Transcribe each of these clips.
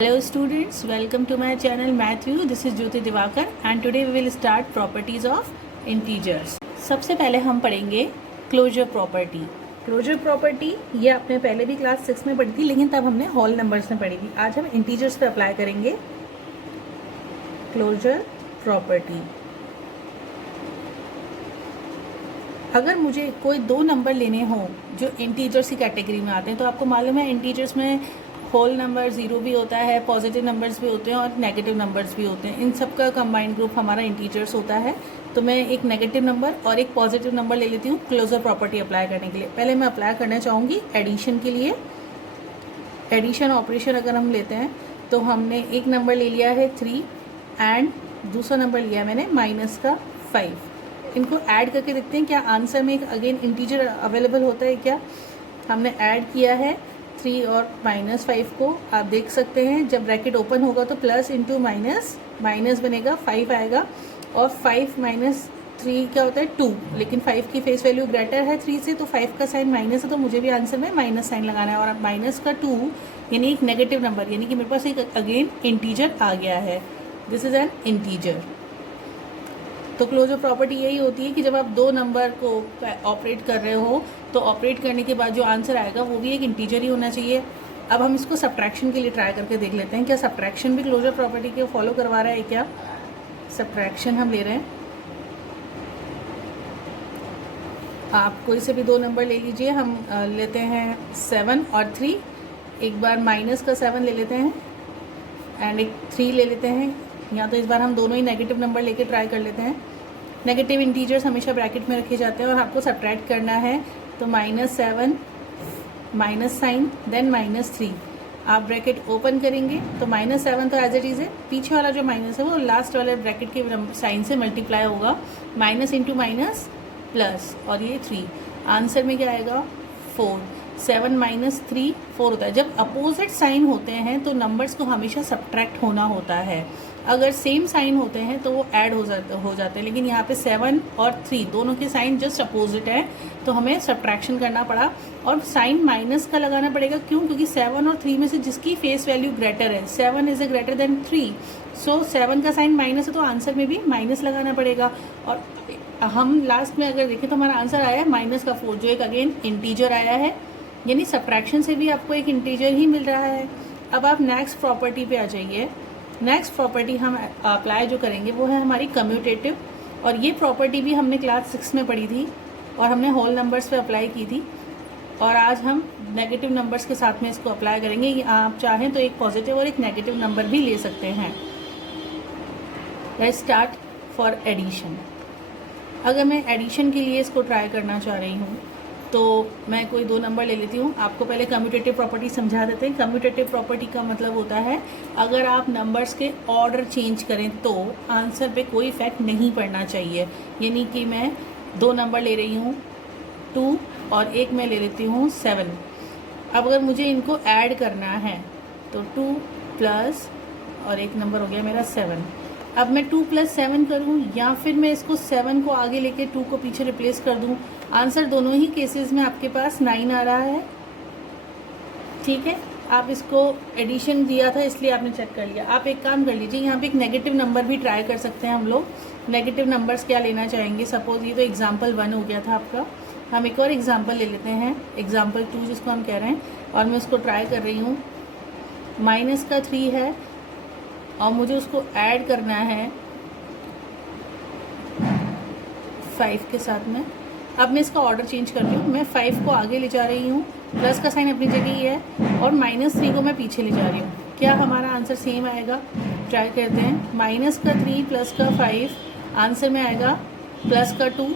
Hello students, welcome to my channel Matthew. This is Jyoti Divakar and today we will start properties of integers. सबसे पहले हम पढ़ेंगे closure property. Closure property ये आपने पहले भी क्लास 6 में पढ़ी थी, लेकिन तब हमने होल नंबर्स में पढ़ी थी. आज हम इंटीजर्स पे अप्लाई करेंगे क्लोजर प्रॉपर्टी. अगर मुझे कोई दो नंबर लेने हों जो इंटीजर्स की कैटेगरी में आते हैं, तो आपको मालूम है इंटीजर्स में होल नंबर ज़ीरो भी होता है, पॉजिटिव नंबर्स भी होते हैं और नेगेटिव नंबर्स भी होते हैं. इन सब का कंबाइंड ग्रुप हमारा इंटीजर्स होता है. तो मैं एक नेगेटिव नंबर और एक पॉजिटिव नंबर ले लेती हूँ क्लोजर प्रॉपर्टी अप्लाई करने के लिए. पहले मैं अप्लाई करना चाहूँगी एडिशन के लिए. एडिशन ऑपरेशन अगर हम लेते हैं तो हमने एक नंबर ले लिया है 3 एंड दूसरा नंबर लिया मैंने -5. इनको ऐड करके देखते हैं क्या आंसर में एक अगेन इंटीजर अवेलेबल होता है क्या. हमने ऐड किया है 3 और -5 को. आप देख सकते हैं जब ब्रैकेट ओपन होगा तो प्लस इंटू माइनस माइनस बनेगा, 5 आएगा और 5 माइनस 3 क्या होता है 2. लेकिन 5 की फेस वैल्यू ग्रेटर है 3 से, तो 5 का साइन माइनस है, तो मुझे भी आंसर में माइनस साइन लगाना है. और माइनस का 2 यानी एक नेगेटिव नंबर, यानी कि मेरे पास एक अगेन इंटीजर आ गया है. This is an integer. तो क्लोजर प्रॉपर्टी यही होती है कि जब आप दो नंबर को ऑपरेट कर रहे हो तो ऑपरेट करने के बाद जो आंसर आएगा वो भी एक इंटीजर ही होना चाहिए. अब हम इसको सब्ट्रैक्शन के लिए ट्राई करके देख लेते हैं क्या सब्ट्रैक्शन भी क्लोजर प्रॉपर्टी को फॉलो करवा रहा है क्या. सब्ट्रैक्शन हम ले रहे हैं. आप कोई से भी दो नंबर ले लीजिए. हम लेते हैं 7 और 3. एक बार माइनस का 7 ले लेते हैं एंड एक 3 ले लेते हैं. यहाँ तो इस बार हम दोनों ही नेगेटिव नंबर लेके ट्राई कर लेते हैं. नेगेटिव इंटीजर्स हमेशा ब्रैकेट में रखे जाते हैं और आपको सब्ट्रैक्ट करना है. तो -7 माइनस साइन देन -3. आप ब्रैकेट ओपन करेंगे तो -7 तो एज इट इज़ है, पीछे वाला जो माइनस है वो लास्ट वाले ब्रैकेट के साइन से मल्टीप्लाई होगा. माइनस इंटू माइनस प्लस और ये 3. आंसर में क्या आएगा 4. 7 माइनस 3 4 होता है. जब अपोजिट साइन होते हैं तो नंबर्स को हमेशा सब्ट्रैक्ट होना होता है. अगर सेम साइन होते हैं तो वो ऐड हो जाते हैं. लेकिन यहाँ पे 7 और 3 दोनों के साइन जस्ट अपोजिट है, तो हमें सब्ट्रैक्शन करना पड़ा और साइन माइनस का लगाना पड़ेगा. क्यों? क्योंकि 7 और 3 में से जिसकी फेस वैल्यू ग्रेटर है, 7 इज ए ग्रेटर देन 3, सो 7 का साइन माइनस है तो आंसर में भी माइनस लगाना पड़ेगा. और हम लास्ट में अगर देखें तो हमारा आंसर आया है -4, जो एक अगेन इंटीजर आया है. यानी सब्ट्रैक्शन से भी आपको एक इंटीजर ही मिल रहा है. अब आप नेक्स्ट प्रॉपर्टी पे आ जाइए. नेक्स्ट प्रॉपर्टी हम अप्लाई जो करेंगे वो है हमारी कम्यूटेटिव. और ये प्रॉपर्टी भी हमने क्लास 6 में पढ़ी थी और हमने होल नंबर्स पे अप्लाई की थी. और आज हम नेगेटिव नंबर्स के साथ में इसको अप्लाई करेंगे. आप चाहें तो एक पॉजिटिव और एक नेगेटिव नंबर भी ले सकते हैं. Let's start for addition. अगर मैं एडिशन के लिए इसको ट्राई करना चाह रही हूँ तो मैं कोई दो नंबर ले लेती हूँ. आपको पहले कम्यूटेटिव प्रॉपर्टी समझा देते हैं. कम्यूटेटिव प्रॉपर्टी का मतलब होता है अगर आप नंबर्स के ऑर्डर चेंज करें तो आंसर पे कोई इफेक्ट नहीं पड़ना चाहिए. यानी कि मैं दो नंबर ले रही हूँ 2 और एक मैं ले लेती हूँ 7. अब अगर मुझे इनको ऐड करना है तो 2 प्लस और एक नंबर हो गया मेरा 7. अब मैं 2 + 7 करूँ या फिर मैं इसको 7 को आगे लेके 2 को पीछे रिप्लेस कर दूँ. आंसर दोनों ही केसेस में आपके पास 9 आ रहा है. ठीक है, आप इसको एडिशन दिया था इसलिए आपने चेक कर लिया. आप एक काम कर लीजिए, यहाँ पे एक नेगेटिव नंबर भी ट्राई कर सकते हैं हम लोग. नेगेटिव नंबर्स क्या लेना चाहेंगे. सपोज ये तो एग्जाम्पल 1 हो गया था आपका. हम एक और एग्जाम्पल ले लेते हैं, एग्जाम्पल 2 जिसको हम कह रहे हैं. और मैं उसको ट्राई कर रही हूँ. -3 है और मुझे उसको ऐड करना है 5 के साथ में. अब मैं इसका ऑर्डर चेंज कर रही हूँ. मैं 5 को आगे ले जा रही हूँ, प्लस का साइन अपनी जगह ही है, और -3 को मैं पीछे ले जा रही हूँ. क्या हमारा आंसर सेम आएगा. ट्राई करते हैं. -3 प्लस का 5 आंसर में आएगा +2.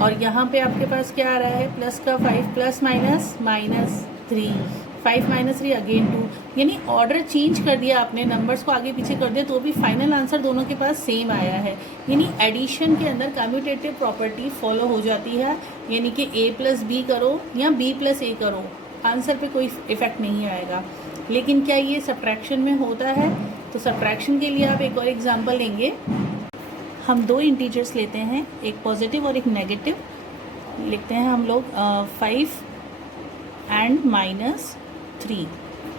और यहाँ पे आपके पास क्या आ रहा है +5 प्लस -3 5 - 3 अगेन 2. यानी ऑर्डर चेंज कर दिया आपने, नंबर्स को आगे पीछे कर दिया, तो भी फाइनल आंसर दोनों के पास सेम आया है. यानी एडिशन के अंदर कम्यूटेटिव प्रॉपर्टी फॉलो हो जाती है. यानी कि A + B करो या B + A करो, आंसर पे कोई इफेक्ट नहीं आएगा. लेकिन क्या ये सब्ट्रैक्शन में होता है. तो सब्ट्रैक्शन के लिए आप एक और एग्जाम्पल लेंगे. हम दो इंटीजर्स लेते हैं, एक पॉजिटिव और एक नेगेटिव. लिखते हैं हम लोग 5 एंड -3.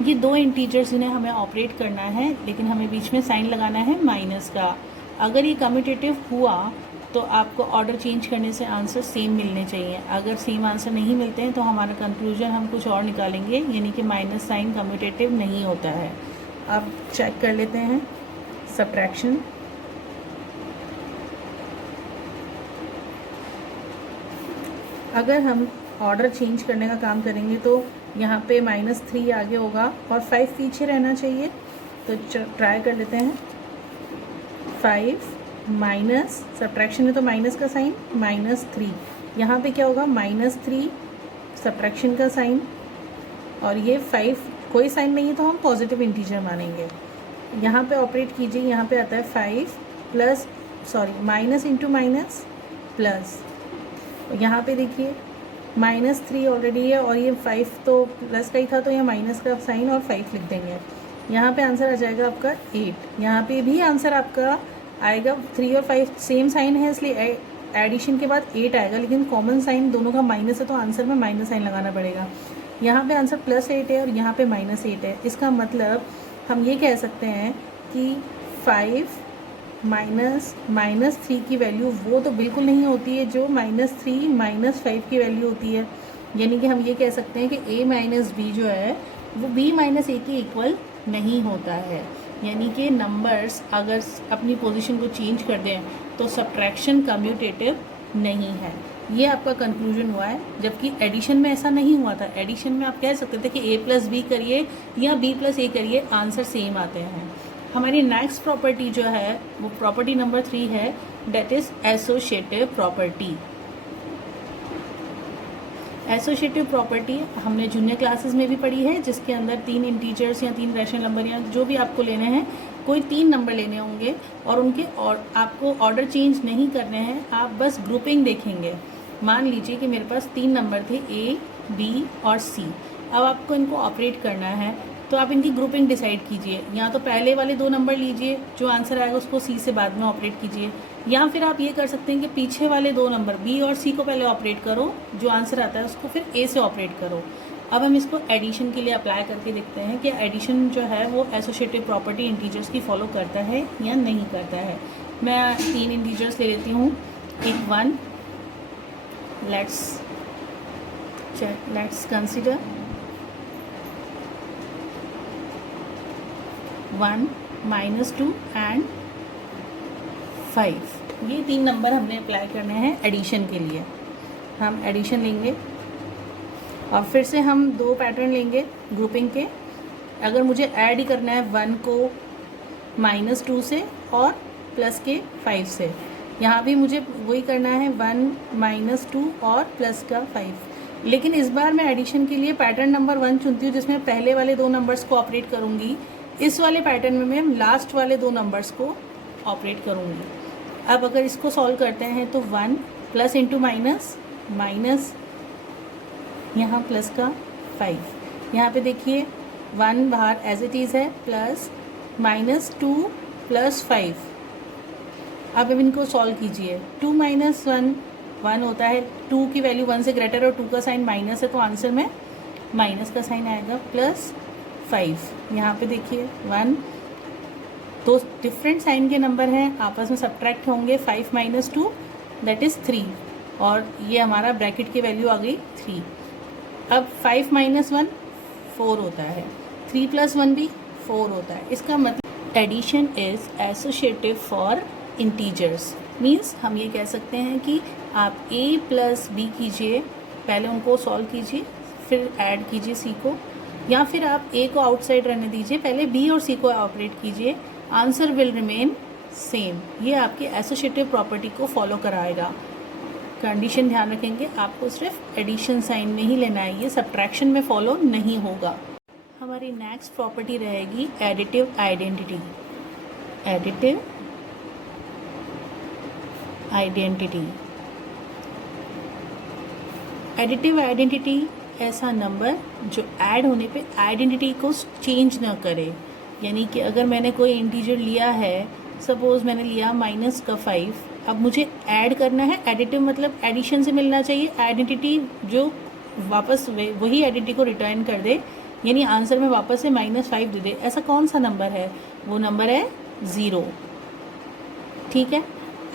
ये दो इंटीजर्स इन्हें हमें ऑपरेट करना है, लेकिन हमें बीच में साइन लगाना है माइनस का। अगर ये कम्यूटेटिव हुआ तो आपको ऑर्डर चेंज करने से आंसर सेम मिलने चाहिए। अगर सेम आंसर नहीं मिलते हैं तो हमारा कंक्लूजन हम कुछ और निकालेंगे, यानी कि माइनस साइन कम्यूटेटिव नहीं होता है। अब चेक कर लेते हैं सब्ट्रैक्शन। अगर हम ऑर्डर चेंज करने का काम करेंगे तो यहाँ पे -3 आगे होगा और 5 पीछे रहना चाहिए। तो ट्राई कर लेते हैं। 5 माइनस, सब्ट्रैक्शन में तो माइनस का साइन, -3, यहाँ पे क्या होगा -3 सब्ट्रैक्शन का साइन, और ये 5 कोई साइन नहीं है तो हम पॉजिटिव इंटीजर मानेंगे। यहाँ पे ऑपरेट कीजिए, यहाँ पे आता है 5 plus minus into minus plus, यहाँ पे देखिए -3 ऑलरेडी है और ये 5 तो प्लस का ही था, तो यहाँ माइनस का साइन और 5 लिख देंगे। यहाँ पे आंसर आ जाएगा आपका 8। यहाँ पे भी आंसर आपका आएगा, 3 और 5 सेम साइन है इसलिए एडिशन के बाद 8 आएगा, लेकिन कॉमन साइन दोनों का माइनस है तो आंसर में माइनस साइन लगाना पड़ेगा। यहाँ पे आंसर +8 है और यहाँ पे -8 है। इसका मतलब हम ये कह सकते हैं कि 5 -3 की वैल्यू वो तो बिल्कुल नहीं होती है जो -3 -5 की वैल्यू होती है। यानी कि हम ये कह सकते हैं कि a - b जो है वो b - a के इक्वल नहीं होता है। यानी कि नंबर्स अगर अपनी पोजीशन को चेंज कर दें तो सब्ट्रैक्शन कम्यूटेटिव नहीं है। ये आपका कंक्लूजन हुआ है, जबकि एडिशन में ऐसा नहीं हुआ था। एडिशन में आप कह सकते थे कि a + b करिए या b + a करिए, आंसर सेम आते हैं। हमारी नेक्स्ट प्रॉपर्टी जो है वो प्रॉपर्टी नंबर 3 है, that is associative property. Associative property हमने जूनियर क्लासेस में भी पढ़ी है, जिसके अंदर 3 इंटीजर्स या 3 रैशनल नंबर या जो भी आपको लेने हैं, कोई 3 नंबर लेने होंगे और उनके और आपको ऑर्डर चेंज नहीं करने हैं, आप बस ग्रुपिंग देखेंगे। मान लीजिए कि मेरे पास 3 नंबर थे A, B और C। अब आपको इनको ऑपरेट करना है तो आप इनकी ग्रुपिंग डिसाइड कीजिए। या तो पहले वाले 2 नंबर लीजिए, जो आंसर आएगा उसको C से बाद में ऑपरेट कीजिए, या फिर आप ये कर सकते हैं कि पीछे वाले 2 नंबर B और C को पहले ऑपरेट करो, जो आंसर आता है उसको फिर A से ऑपरेट करो। अब हम इसको एडिशन के लिए अप्लाई करके देखते हैं कि एडिशन जो है वो एसोशिएटिव प्रॉपर्टी इंटीजर्स की फॉलो करता है या नहीं करता है। मैं 3 इंटीजर्स ले लेती हूँ। एक 1, लेट्स कंसिडर 1 -2 एंड 5। ये 3 नंबर हमने अप्लाई करने हैं एडिशन के लिए। हम एडिशन लेंगे और फिर से हम 2 पैटर्न लेंगे ग्रुपिंग के। अगर मुझे ऐड ही करना है 1 को -2 से और प्लस के 5 से, यहाँ भी मुझे वही करना है 1 -2 और प्लस का 5। लेकिन इस बार मैं एडिशन के लिए पैटर्न नंबर 1 चुनती हूँ, जिसमें पहले वाले 2 नंबर्स को ऑपरेट करूँगी। इस वाले पैटर्न में मैं लास्ट वाले 2 नंबर्स को ऑपरेट करूँगी। अब अगर इसको सॉल्व करते हैं तो 1 प्लस इंटू माइनस यहाँ प्लस का 5। यहाँ पे देखिए 1 बाहर एज इट इज़ है, प्लस -2 प्लस 5। अब इनको सॉल्व कीजिए। 2 - 1 1 होता है, 2 की वैल्यू 1 से ग्रेटर और 2 का साइन माइनस है तो आंसर में माइनस का साइन आएगा, प्लस 5। यहाँ पे देखिए 1, तो डिफरेंट साइन के नंबर हैं, आपस में सब्ट्रैक्ट होंगे। 5 - 2 दैट इज़ 3, और ये हमारा ब्रैकेट की वैल्यू आ गई 3। अब 5 - 1 4 होता है, 3 + 1 भी 4 होता है। इसका मतलब addition is associative for integers. Means हम ये कह सकते हैं कि आप A + B कीजिए, पहले उनको सॉल्व कीजिए, फिर ऐड कीजिए C को, या फिर आप A को आउटसाइड रहने दीजिए, पहले B और C को ऑपरेट कीजिए, आंसर विल रिमेन सेम। ये आपकी एसोशिएटिव प्रॉपर्टी को फॉलो कराएगा। कंडीशन ध्यान रखेंगे, आपको सिर्फ एडिशन साइन में ही लेना है, ये सब्ट्रैक्शन में फॉलो नहीं होगा। हमारी नेक्स्ट प्रॉपर्टी रहेगी additive identity. Additive identity, additive identity ऐसा नंबर जो ऐड होने पे आइडेंटिटी को चेंज ना करे। यानी कि अगर मैंने कोई इंटीजर लिया है, सपोज़ मैंने लिया -5, अब मुझे ऐड करना है। एडिटिव मतलब एडिशन से मिलना चाहिए आइडेंटिटी, जो वापस वही आइडेंटिटी को रिटर्न कर दे यानी आंसर में वापस से -5 दे दे। ऐसा कौन सा नंबर है? वो नंबर है 0। ठीक है,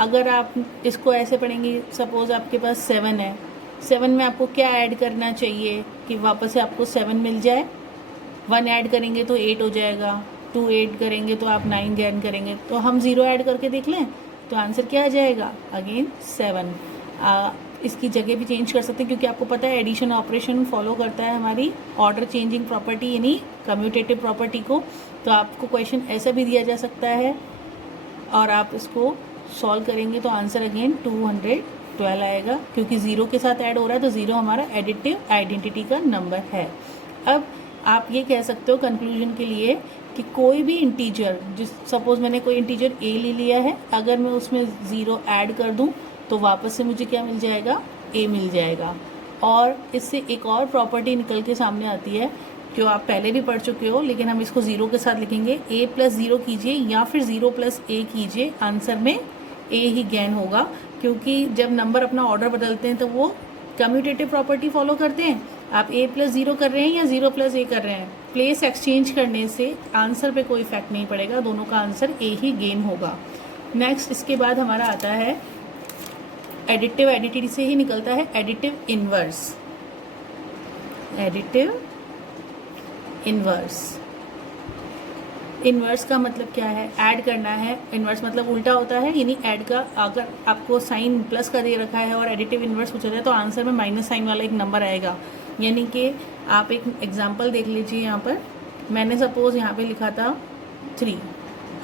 अगर आप इसको ऐसे पढ़ेंगे, सपोज़ आपके पास 7 है, 7 में आपको क्या ऐड करना चाहिए कि वापस से आपको 7 मिल जाए? 1 ऐड करेंगे तो 8 हो जाएगा, 2 ऐड करेंगे तो आप 9 गेन करेंगे। तो हम 0 ऐड करके देख लें तो आंसर क्या आ जाएगा? अगेन 7। इसकी जगह भी चेंज कर सकते हैं, क्योंकि आपको पता है एडिशन ऑपरेशन फॉलो करता है हमारी ऑर्डर चेंजिंग प्रॉपर्टी यानी कम्यूटेटिव प्रॉपर्टी को। तो आपको क्वेश्चन ऐसा भी दिया जा सकता है और आप इसको सॉल्व करेंगे तो आंसर अगेन 212 आएगा, क्योंकि 0 के साथ ऐड हो रहा है तो 0 हमारा एडिटिव आइडेंटिटी का नंबर है। अब आप ये कह सकते हो कंक्लूजन के लिए कि कोई भी इंटीजर, जिस सपोज मैंने कोई इंटीजर a ले लिया है, अगर मैं उसमें 0 ऐड कर दूं तो वापस से मुझे क्या मिल जाएगा? a मिल जाएगा। और इससे एक और प्रॉपर्टी निकल के सामने आती है जो आप पहले भी पढ़ चुके हो, लेकिन हम इसको 0 के साथ लिखेंगे। a + 0 कीजिए या फिर 0 + a कीजिए, आंसर में a ही गेन होगा, क्योंकि जब नंबर अपना ऑर्डर बदलते हैं तो वो कम्यूटेटिव प्रॉपर्टी फॉलो करते हैं। आप a + 0 कर रहे हैं या 0 + a कर रहे हैं, प्लेस एक्सचेंज करने से आंसर पे कोई इफेक्ट नहीं पड़ेगा, दोनों का आंसर a ही गेन होगा। नेक्स्ट इसके बाद हमारा आता है एडिटिव आइडेंटिटी से ही निकलता है additive inverse. Additive inverse, inverse का मतलब क्या है? ऐड करना है। इनवर्स मतलब उल्टा होता है, यानी ऐड का अगर आपको साइन प्लस का दे रखा है और एडिटिव इनवर्स पूछा जाए तो आंसर में माइनस साइन वाला एक नंबर आएगा। यानी कि आप एक एग्जांपल देख लीजिए, यहाँ पर मैंने सपोज यहाँ पे लिखा था 3।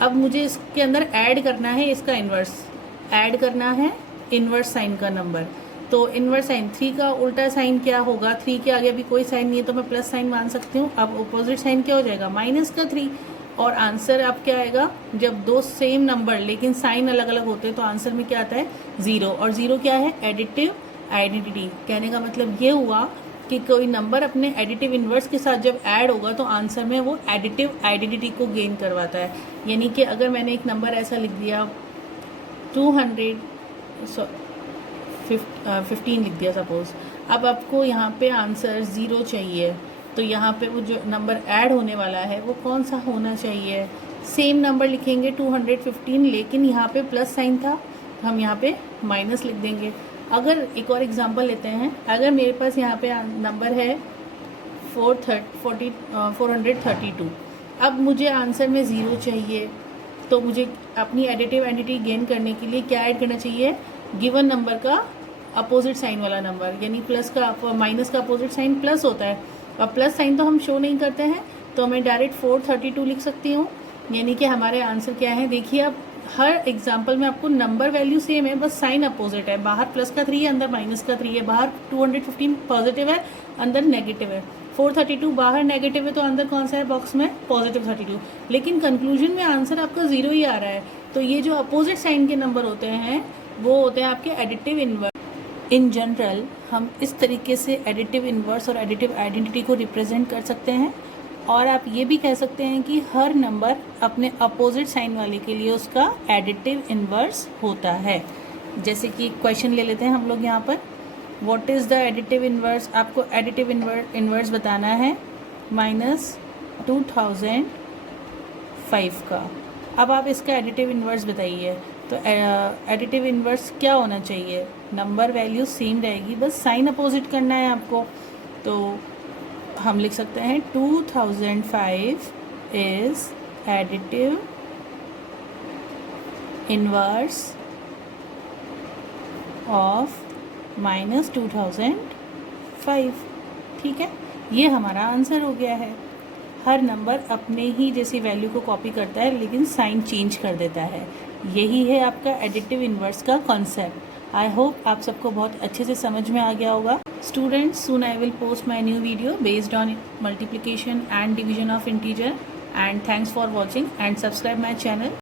अब मुझे इसके अंदर ऐड करना है इसका इनवर्स, ऐड करना है इनवर्स साइन का नंबर। तो इनवर्स साइन 3 का उल्टा साइन क्या होगा? 3 के आगे अभी कोई साइन नहीं है तो मैं प्लस साइन मान सकती हूँ। अब अपोजिट साइन क्या हो जाएगा? -3। और आंसर अब क्या आएगा? जब दो सेम नंबर लेकिन साइन अलग अलग होते हैं तो आंसर में क्या आता है? 0। और 0 क्या है? Additive identity. कहने का मतलब ये हुआ कि कोई नंबर अपने एडिटिव इनवर्स के साथ जब ऐड होगा तो आंसर में वो एडिटिव आइडेंटिटी को गेन करवाता है। यानी कि अगर मैंने एक नंबर ऐसा लिख दिया 15 लिख दिया सपोज, अब आपको यहाँ पे आंसर 0 चाहिए, तो यहाँ पे वो जो नंबर ऐड होने वाला है वो कौन सा होना चाहिए? सेम नंबर लिखेंगे 215, लेकिन यहाँ पे प्लस साइन था, हम यहाँ पे माइनस लिख देंगे। अगर एक और एग्जांपल लेते हैं, अगर मेरे पास यहाँ पे नंबर है 432, अब मुझे आंसर में 0 चाहिए, तो मुझे अपनी एडिटिव आइडेंटिटी गेन करने के लिए क्या ऐड करना चाहिए? गिवन नंबर का अपोजिट साइन वाला नंबर, यानी प्लस का माइनस का अपोजिट साइन प्लस होता है, और प्लस साइन तो हम शो नहीं करते हैं, तो मैं डायरेक्ट 432 लिख सकती हूँ। यानी कि हमारे आंसर क्या है? देखिए, अब हर एग्जाम्पल में आपको नंबर वैल्यू सेम है, बस साइन अपोजिट है। बाहर प्लस का 3 है, अंदर माइनस का 3 है। बाहर 215 पॉजिटिव है, अंदर नेगेटिव है। 432 बाहर नेगेटिव है तो अंदर कौन सा है बॉक्स में? पॉजिटिव 32। लेकिन कंक्लूजन में आंसर आपका 0 ही आ रहा है। तो ये जो अपोजिट साइन के नंबर होते हैं वो होते हैं आपके एडिटिव इनवर्स। इन जनरल हम इस तरीके से एडिटिव इनवर्स और एडिटिव आइडेंटिटी को रिप्रेजेंट कर सकते हैं। और आप ये भी कह सकते हैं कि हर नंबर अपने अपोजिट साइन वाले के लिए उसका एडिटिव इनवर्स होता है। जैसे कि क्वेश्चन ले लेते हैं हम लोग यहाँ पर, what is the additive inverse? आपको एडिटिव इनवर्स बताना है -2005 का। अब आप इसका एडिटिव इनवर्स बताइए, तो एडिटिव इनवर्स क्या होना चाहिए? नंबर वैल्यू सेम रहेगी, बस साइन अपोजिट करना है आपको। तो हम लिख सकते हैं 2005 इज एडिटिव इनवर्स ऑफ -2005। ठीक है, ये हमारा आंसर हो गया है। हर नंबर अपने ही जैसी वैल्यू को कॉपी करता है लेकिन साइन चेंज कर देता है। यही है आपका एडिटिव इनवर्स का कॉन्सेप्ट। आई होप आप सबको बहुत अच्छे से समझ में आ गया होगा। Students, soon I will post my new video based on multiplication and division of integer, and thanks for watching and subscribe my channel.